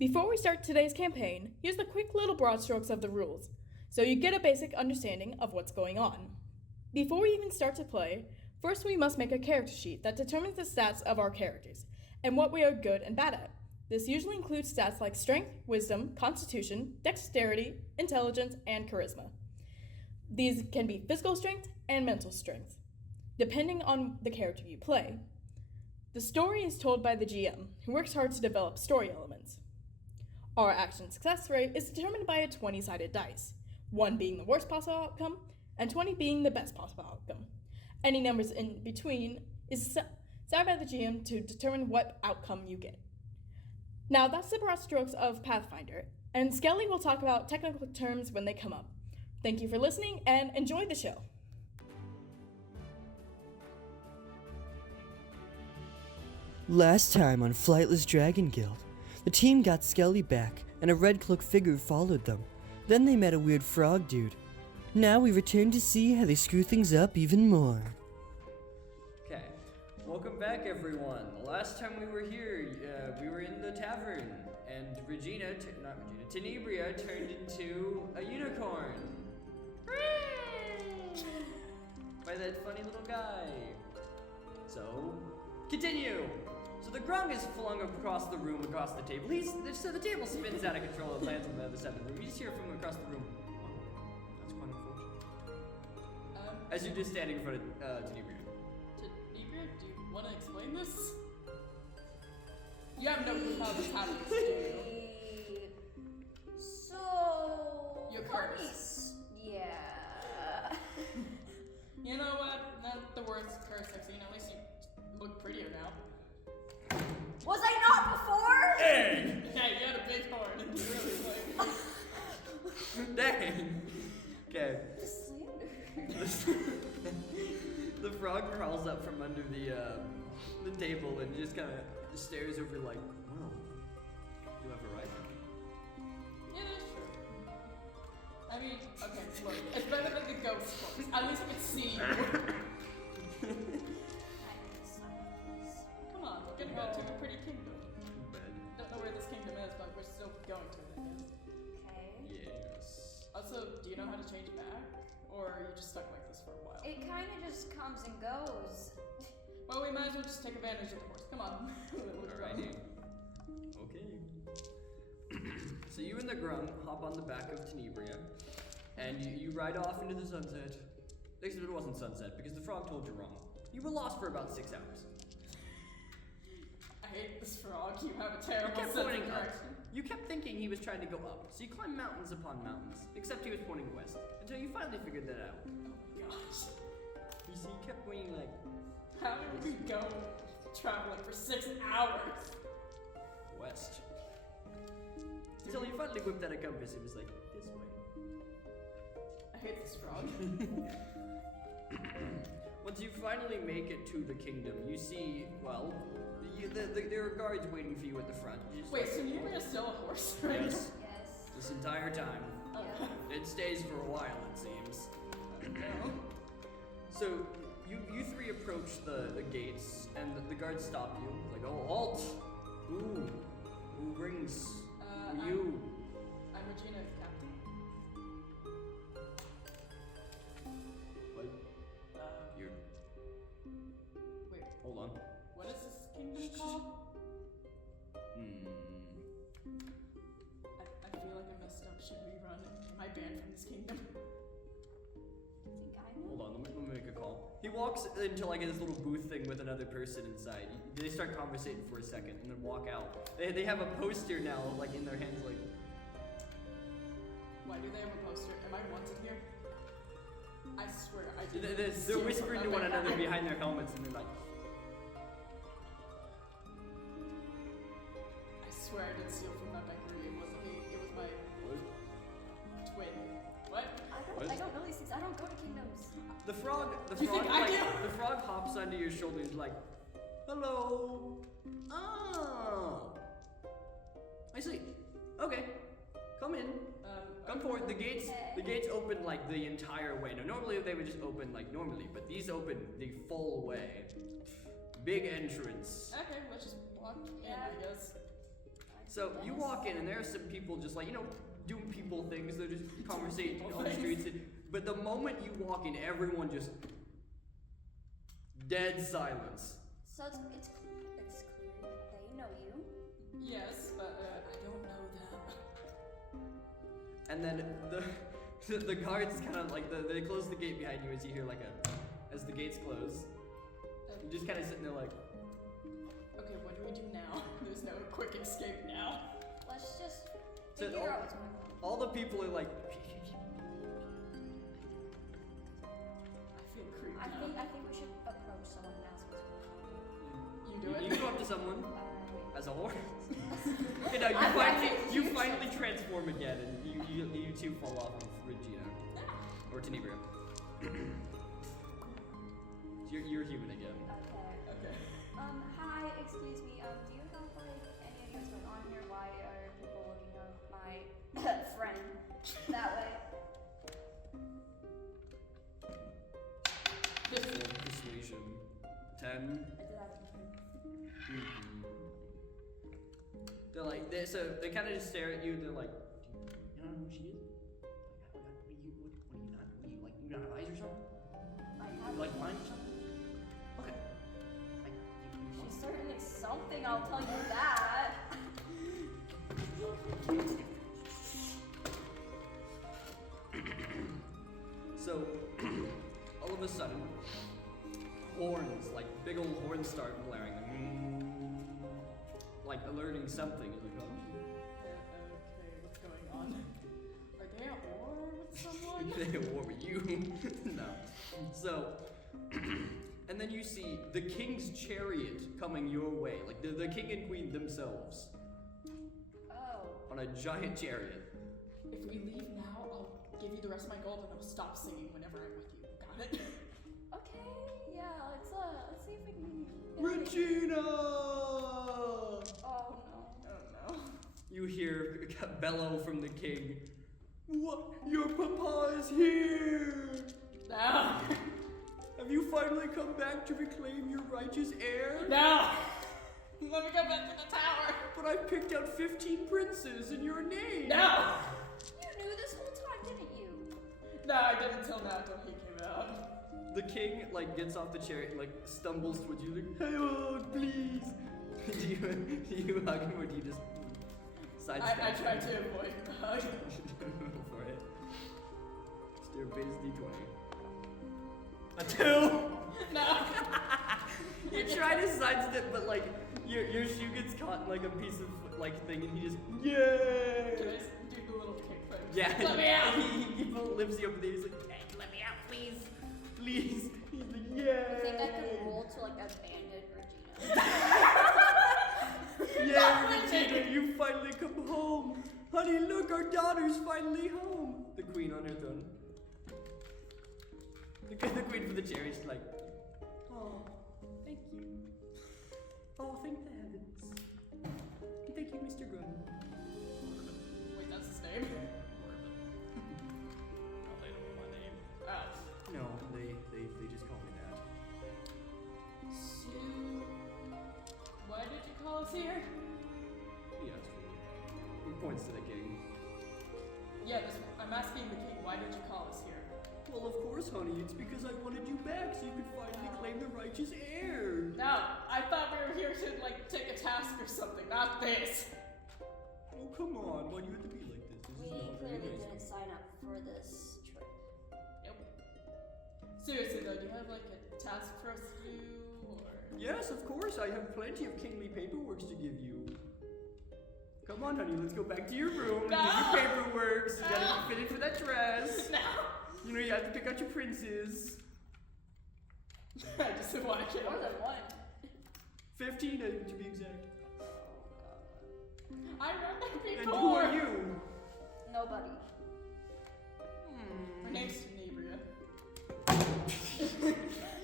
Before we start today's campaign, here's the quick little broad strokes of the rules, so you get a basic understanding of what's going on. Before we even start to play, first we must make a character sheet that determines the stats of our characters, and what we are good and bad at. This usually includes stats like strength, wisdom, constitution, dexterity, intelligence, and charisma. These can be physical strength and mental strength, depending on the character you play. The story is told by the GM, who works hard to develop story elements. Our action success rate is determined by a 20-sided dice, 1 being the worst possible outcome, and 20 being the best possible outcome. Any numbers in between is set by the GM to determine what outcome you get. Now that's the broad strokes of Pathfinder, and Skelly will talk about technical terms when they come up. Thank you for listening, and enjoy the show. Last time on Flightless Dragon Guild, the team got Skelly back, and a red cloak figure followed them. Then they met a weird frog dude. Now we return to see how they screw things up even more. Okay, welcome back everyone. The last time we were here, we were in the tavern, and Tenebria turned into a unicorn. By that funny little guy. So, continue! So the grung is flung across the room, across the table. So the table spins out of control and lands on the other side of the room. You just hear from across the room. That's quite unfortunate. As you're just standing in front of Tenebria. Tenebria, do you want to explain this? You have no clue how this happens, do you? So... You're cursed. Yeah. You know what? Not the worst curse I've seen. At least you look prettier now. Was I not before? Dang! Yeah, you had a big horn and you really like... Dang! Okay. Slander. The frog crawls up from under the table and just kind of stares over like, well, you have a right. Yeah, that's true. I mean, okay, look, it's better than the ghost force. At least I can see you. Come on, we're gonna go to a pretty kingdom. Don't know where this kingdom is, but we're still going to it, I guess. Okay. Yes. Also, do you know how to change back? Or are you just stuck like this for a while? It kind of just comes and goes. Well, we might as well just take advantage of the horse. Come on. Alrighty. Okay. So you and the grung hop on the back of Tenebria, and you ride off into the sunset. Except it wasn't sunset, because the frog told you wrong. You were lost for about 6 hours. I hate this frog. You have a terrible You kept sense pointing of up. direction. You kept thinking he was trying to go up, so you climbed mountains upon mountains, except he was pointing west, until you finally figured that out. Oh my gosh. You see, he kept pointing like How did we go traveling for 6 hours? west. Until you finally whipped out a compass, it was like, this way. I hate this frog. Once you finally make it to the kingdom, you see, well, there are guards waiting for you at the front. You just Wait, like, so you were still a horse, right? Yes, Yes. this entire time. Oh, It stays for a while, it seems. no. So, you three approach the gates, and the guards stop you. Like, oh, halt! Ooh, who brings you? I'm Regina, Captain. What? You're... Wait, Hold on. what is this kingdom called? I feel like I messed up. Should we run? Am I banned from this kingdom? I think I know. Hold on, let me make a call. He walks into like this little booth thing with another person inside. They start conversating for a second and then walk out. They have a poster now, like in their hands, like. Why do they have a poster? Am I wanted here? I swear, I did. They're whispering to one another behind their helmets, and they're like. I swear I didn't steal from that bakery. It wasn't me. It was my twin. What? I don't know these things. I don't go to kingdoms. The frog, You think I do? the frog hops onto your shoulder and is like, hello. Oh. I see. Okay. Come in. Come forward. The gates open like the entire way. Now, normally they would just open like normally, but these open the full way. Big entrance. Okay, let's just walk in, Yeah. I guess. So you walk in and there are some people just like, doing people things. They're just conversating on the streets. But the moment you walk in, everyone just dead silence. So it's clear they know you. Yes, but I don't know them. And then the guards kind of like they close the gate behind you as you hear as the gates close. You're just kind of sitting there like, okay, what do we do now? There's no quick escape now. Let's just So figure out what's going on. all the people are like, I feel creeped I out. think we should approach someone and ask what's going on. You do it? you go up to someone as a horse. You finally transform again, and you two fall off of Regina or Tenebria. You're human again. Okay. Okay. Hi, excuse me. Do you know like any idea what's going on here? Why are people looking at my friend that way? Persuasion. 10. I did that. They're like, they kind of just stare at you. They're like, you don't know who she is? What do you not have eyes or something? You like mine or something? Okay. She's certainly something, I'll tell you that. So, all of a sudden, horns, like big old horns start blaring. Like alerting something. You're like, oh. Okay, what's going on? Are they at war with someone? They war with you. No. So, and then you see the king's chariot coming your way. Like the king and queen themselves. Oh. On a giant chariot. If we leave now, I'll give you the rest of my gold and I'll stop singing whenever I'm with you. Got it? Okay, yeah, let's see if we can Regina! Oh no. Oh no. You hear a bellow from the king. What? Your papa is here! No! Have you finally come back to reclaim your righteous heir? No! Let me go back to the tower! But I picked out 15 princes in your name! No! You knew this whole time, didn't you? No, I didn't till now, till he came out. The king like gets off the chariot and like stumbles towards you like, hey, oh, please! do you hug him or do you just sidestep? I try to avoid the hug. Go for it. It's your base d20. A 2! No! You try to sidestep, but like your shoe gets caught in like a piece of like thing, and he just Can yay! I do the little kick thing? Yeah. Let me out! He lifts you up and he's like, hey, let me out, please, please. He's like, yay! I think I could roll to like abandon Regina. Yeah, Regina, you finally come home. Honey, look, our daughter's finally home. The queen on her throne. The queen for the chariot is like, oh, thank you. Oh, thank the heavens. Thank you, Mr. Gunn. Wait, that's his name? Oh, they don't know my name. Oh. No, they just call me that. So, why did you call us here? Yes. He points to the king. Yeah, I'm asking the king, why did you call us here? Well, of course, honey. It's because I wanted you back so you could finally claim the righteous heir. No, I thought we were here to, like, take a task or something, not this. Oh, come on. Why do you have to be like this? This We is not very clearly nice. didn't sign up for this trip. Nope. Seriously though, do you have, like, a task for us to do, or? Yes, of course. I have plenty of kingly paperwork to give you. Come on, honey. Let's go back to your room and No. do your paperwork. So you gotta No. get fitted for that dress. No! You know, you have to pick out your princes. I just didn't want to kill More him. than one. 15 to be exact. I run like And before! who are you? Nobody. My name's Tenebria.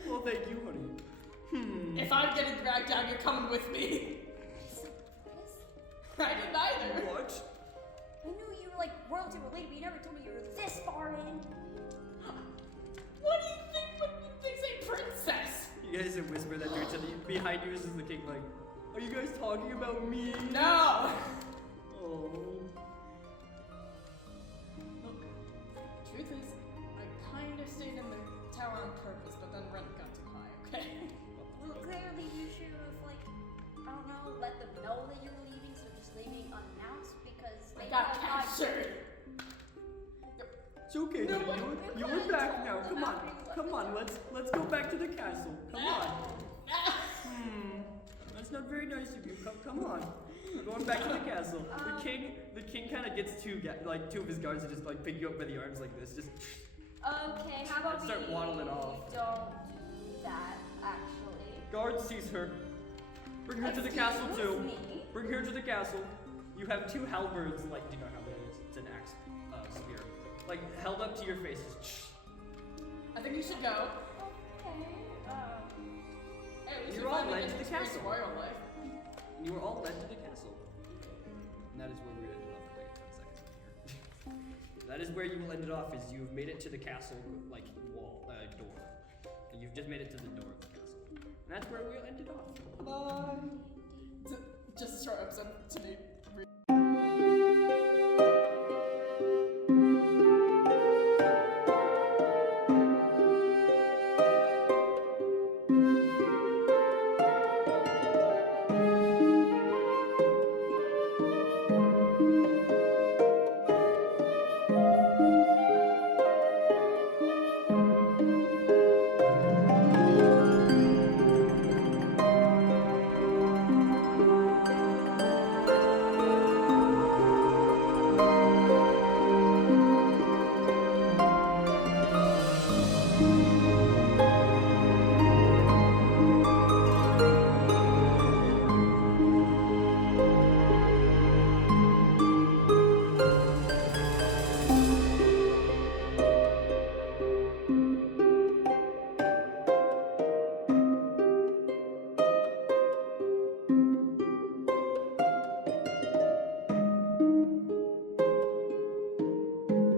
Well, thank you, honey. If I'm getting dragged down, you're coming with me. I didn't either. What? I knew you were like royalty related, but you never told me you were this far in. What do you think when they say princess? You guys whisper that to each other. Behind you is the king like, are you guys talking about me? No! It's okay, No, honey. You're back now. Come on. Let's go back to the castle. Come on. That's not very nice of you. Come on. We're going back to the castle. The king kind of gets two of his guards to just like pick you up by the arms like this. Just Okay, how about start we waddling off. don't do that, actually. Guard sees her. Bring her to the castle too. Bring her to the castle. You have two halberds, like, do you know how that is? It's an axe spear. Like, held up to your faces. I think you should go. Okay, Hey, at least You're you all finally led get to the experience castle. royal life. And you were all led to the castle. And that is where we ended off for like 10 seconds here. That is where you will end it off, is you've made it to the castle, like, door. And you've just made it to the door of the castle. And that's where we'll end it off. Bye. Just a short episode to me.